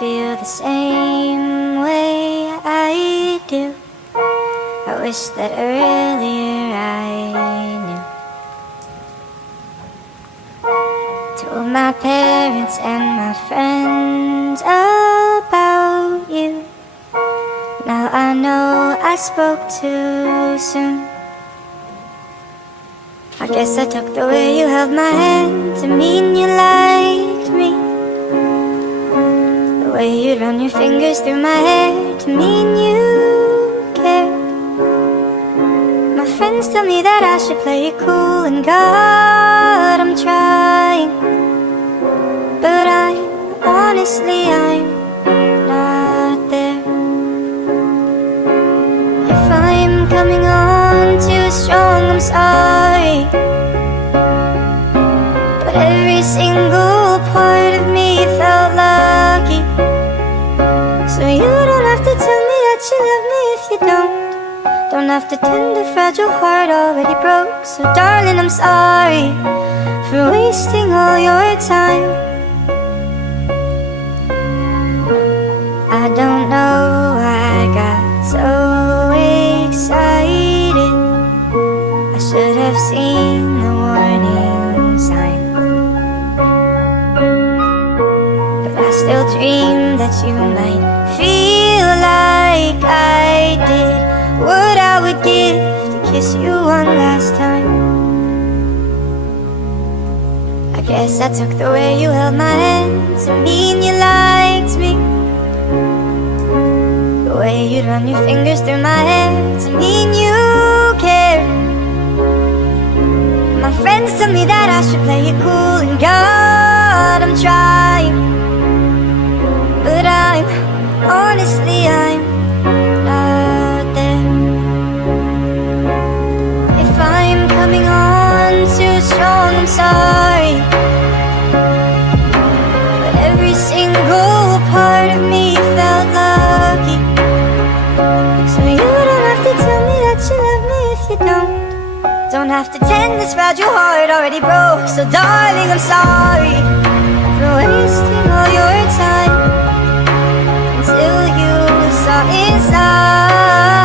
feel the same way I do. I wish that earlier I knew. Told my parents and my friends about you. Now I know I spoke too soon. I guess I took the way you held my hand to mean you liked me. The way you'd run your fingers through my hair to mean you cared. My friends tell me that I should play it cool, and God, I'm trying. But honestly, I'm not there. If I'm coming on too strong, I'm sorry. But every single part of me felt lucky. So you don't have to tell me that you love me if you don't have to tend a fragile heart already broke. So darling, I'm sorry for wasting all your time. I don't know why I got so excited. I should have seen the warning sign. But I still dream that you might feel like I did what I would give to kiss you one last time. I guess I took the way you held my hand to mean you liked me. The way you'd run your fingers through my hair to mean you cared. My friends tell me that I should play it cool, and God, I'm trying. But honestly, I'm not there. If I'm coming on too strong, I'm sorry. But every single part of me felt lucky. So you don't have to tell me that you love me if you don't have to tend this fragile heart already broke. So darling, I'm sorry for wasting all your time until you saw inside.